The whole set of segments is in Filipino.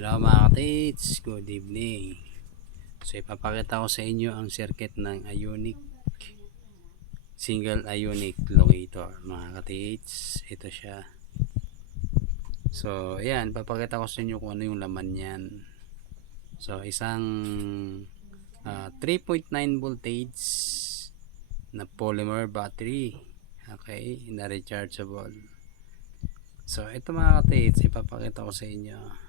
Hello mga katids, good evening. So ipapakita ko sa inyo ang circuit ng Ionic single Ionic locator mga katids. Ito siya. So ayan, ipapakita ko sa inyo kung ano yung laman niyan. So isang 3.9 voltage na polymer battery. Okay, na rechargeable. So ito mga katids, ipapakita ko sa inyo.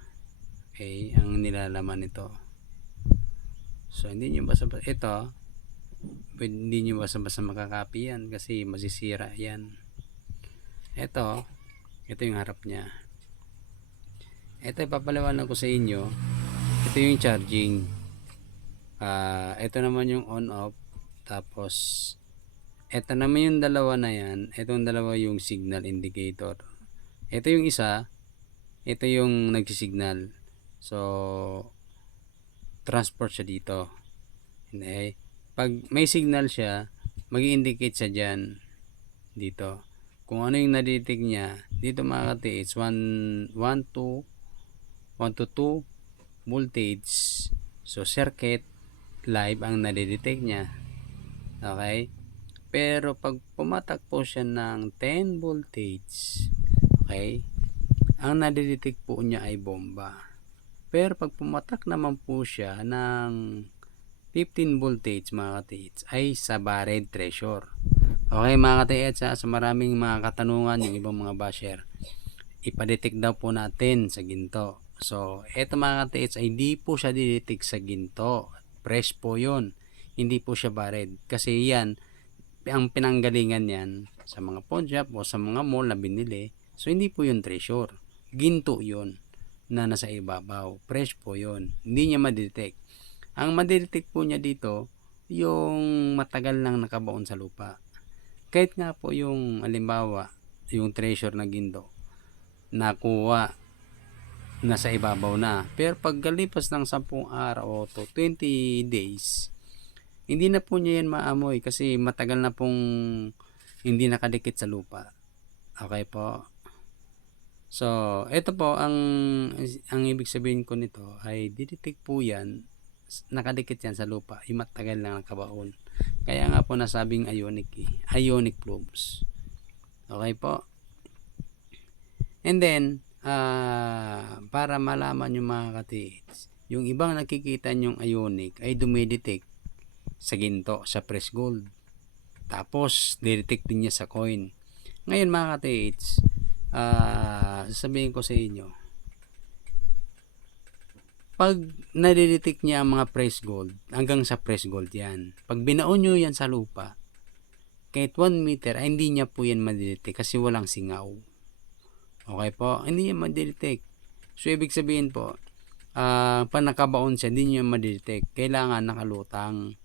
Okay, ang nilalaman nito. So hindi nyo basta-basta ito, hindi nyo basta-basta makakopy yan kasi masisira yan. Ito yung harap nya. Ito ipapaliwanag ko sa inyo. Ito yung charging. Ito naman yung on off. Tapos ito naman yung dalawa na yan. Itong dalawa yung signal indicator. Ito yung isa. Ito yung nagsisignal. So transport siya dito. Hindi. Pag may signal siya, mag-indicate siya dyan dito. Kung ano yung nadetect niya, dito mga katiits, 1 to 2 voltage. So circuit live ang nadedetect niya. Okay? Pero pag pumatak po siya ng 10 voltage, okay, ang nadedetect po niya ay bomba. Pero pag pumatak naman po siya ng 15 voltage mga katiits ay sa buried treasure. Okay mga katiits, sa maraming mga katanungan yung ibang mga basher, ipadetect daw po natin sa ginto. So eto mga katiits ay hindi po siya didetect sa ginto, fresh po yun, hindi po siya buried kasi yan ang pinanggalingan yan sa mga pawn shop o sa mga mall na binili. So hindi po yun treasure, ginto yun na nasa ibabaw, fresh po yun, hindi niya madetect. Ang madetect po niya dito yung matagal nang nakabaon sa lupa. Kahit nga po yung halimbawa yung treasure na ginto nakuha nasa ibabaw na, pero pagkalipas ng 10 araw o 20 days, hindi na po niya yan maamoy kasi matagal na pong hindi nakadikit sa lupa. Okay po. So ito po ang ibig sabihin ko nito ay didetect po yan, nakadikit yan sa lupa, yung matagal lang nakabaon. Kaya nga po nasabing ionic ionic plumes. Okay po. And then para malaman yung mga katiits, yung ibang nakikita nyong ionic ay dumidetect sa ginto, sa press gold, tapos didetect din niya sa coin. Ngayon mga katiits, sasabihin ko sa inyo, pag nadidetect niya ang mga press gold, hanggang sa press gold yan, pag binaon nyo yan sa lupa, kahit 1 meter, ay hindi niya po yan madidetect kasi walang singaw. Okay po, hindi niya madidetect. So ibig sabihin po, pag nakabaon siya, hindi niya madidetect. Kailangan nakalutang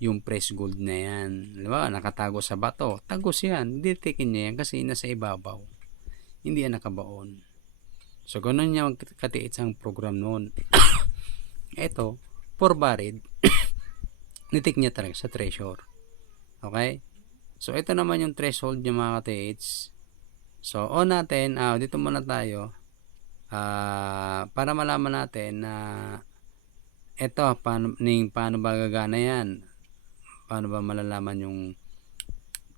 yung press gold na yan. Diba? Nakatago sa bato, tagos yan, detectin niya yan kasi nasa ibabaw, hindi yan nakabaon. So ganun niya katiits ang program noon. Ito, for buried, detect niya talaga sa treasure. Okay? So ito naman yung threshold niya mga katiits. So on natin, dito muna tayo, para malaman natin na ito, paano ba gagana yan, paano ba malalaman yung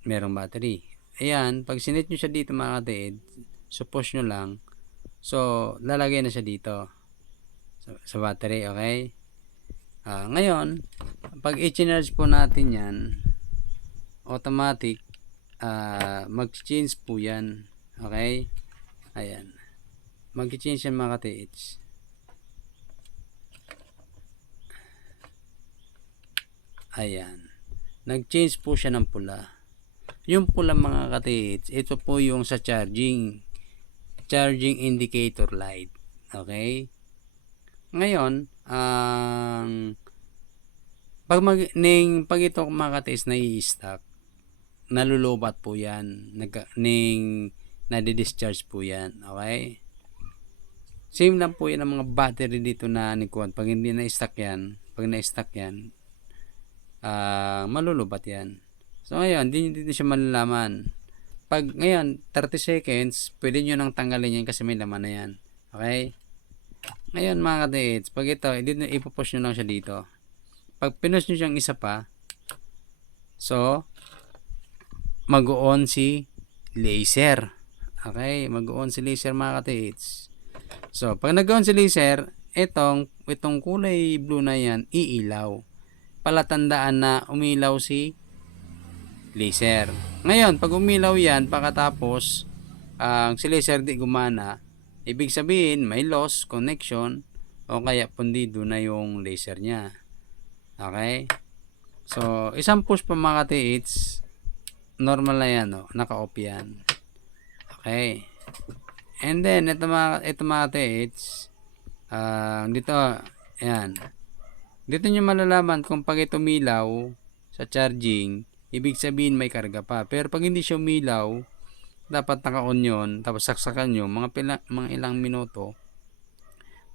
merong battery. Ayan, pag sinet nyo siya dito mga katiits, suppose nyo lang, so lalagay na siya dito sa battery. Okay, ngayon pag i-charge po natin yan, automatic mag-change po yan. Okay, ayan, mag-change yan mga katiits. Ayan, nag-change po siya ng pula. Yung pula mga katiits, ito po yung sa charging indicator light. Okay, ngayon pag ito mga katiits na i-stack, nalulubat po yan, nadi-discharge po yan. Okay, same lang po yan ang mga battery dito na nikuan. Pag hindi na-stack yan, pag na-stack yan, malulubat yan. So ngayon, hindi siya malalaman. Pag ngayon 30 seconds, pwede nyo nang tanggalin yan kasi may laman na yan. Okay, Ngayon mga katiits, pag ito, ipopush nyo lang siya dito. Pag pinush nyo siyang isa pa, so, mag-on si laser. Okay, mag-on si laser mga katiits. So, pag nag-on si laser, itong kulay blue na yan, iilaw. Palatandaan na umilaw si laser. Ngayon, pag umilaw yan, pagkatapos, si laser di gumana, ibig sabihin, may loss, connection, o kaya pundido na yung laser niya. Okay? So, isang push pa mga katiits, normal na yan, no? Naka-off yan. Okay. And then, ito mga katiits, dito, ayan. Dito nyo malalaman kung pag ito umilaw sa charging, ibig sabihin may karga pa. Pero pag hindi siya umilaw, dapat naka-on yun, tapos saksakan nyo, mga ilang minuto,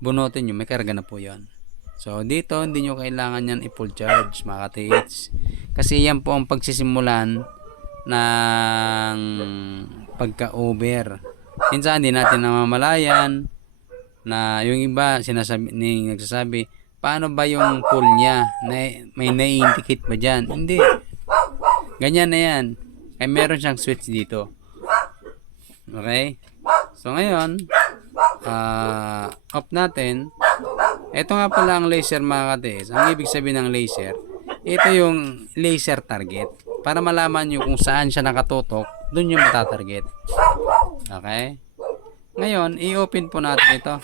bunutin nyo, may karga na po yan. So, dito, hindi nyo kailangan yan i-full charge, mga katiits. Kasi yan po ang pagsisimulan ng pagka-over. Minsan, hindi natin namamalayan na yung iba, nagsasabi, paano ba yung pull niya? May na-indicate ba dyan? Hindi. Ganyan na yan. Ay meron siyang switch dito. Okay? So, ngayon, off natin. Ito nga pala ang laser mga katiis. Ang ibig sabihin ng laser, ito yung laser target. Para malaman nyo kung saan siya nakatutok, dun yung matatarget. Okay? Ngayon, i-open po natin ito.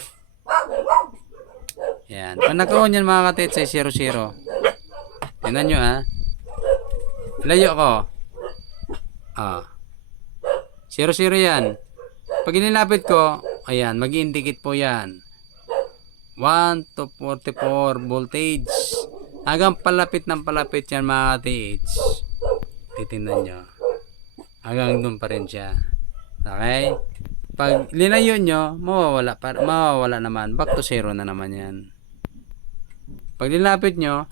Yan. Pag naka-on yan mga katiis ay 00. Tingnan nyo Layo ko. 00 yan. Pag inilapit ko, ayan, mag-indicate po yan. 1 to 44 voltage. Hanggang palapit ng palapit yan mga katiits. Titingnan nyo. Hanggang doon pa rin siya. Okay? Pag linayo nyo, mawawala naman. Back to 0 na naman yan. Pag nilapit nyo,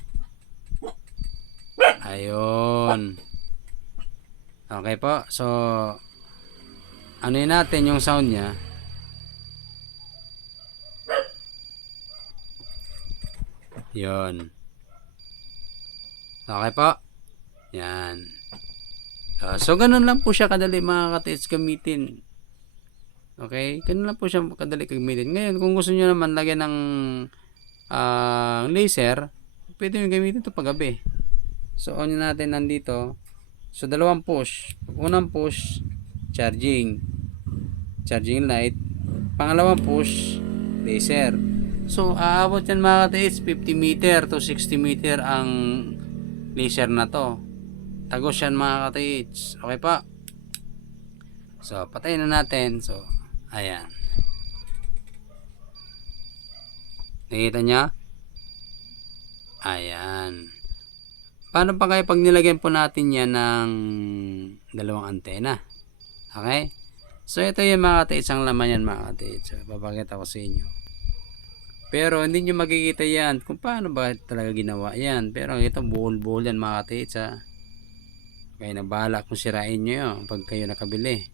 ayun. Okay po. So, ano yun natin yung sound nya. Yun. Okay po. Yan. So, ganun lang po siya kadali mga katiits gamitin. Okay? Ganun lang po siya kadali gamitin. Ngayon, kung gusto nyo naman lagyan ng laser, pwede nyo gamitin ito paggabi. So, on natin nandito. So, dalawang push. Unang push, charging light. Pangalawang push, laser. So, aabot yan mga katiits, 50 meter to 60 meter ang laser na to. Tagos yan mga katiits. Okay pa? So, patayin na natin. So, ayan. Nakita nyo? Ayan. Paano pa kayo pag nilagyan po natin yan ng dalawang antena? Okay? So, ito yung mga katiits. Ang laman yan mga katiits. So, papakita ko sa inyo. Pero hindi nyo makikita yan kung paano ba talaga ginawa yan. Pero ito buhol-buhol yan mga katiits. Kaya nabahala kung sirain nyo yun pag kayo nakabili.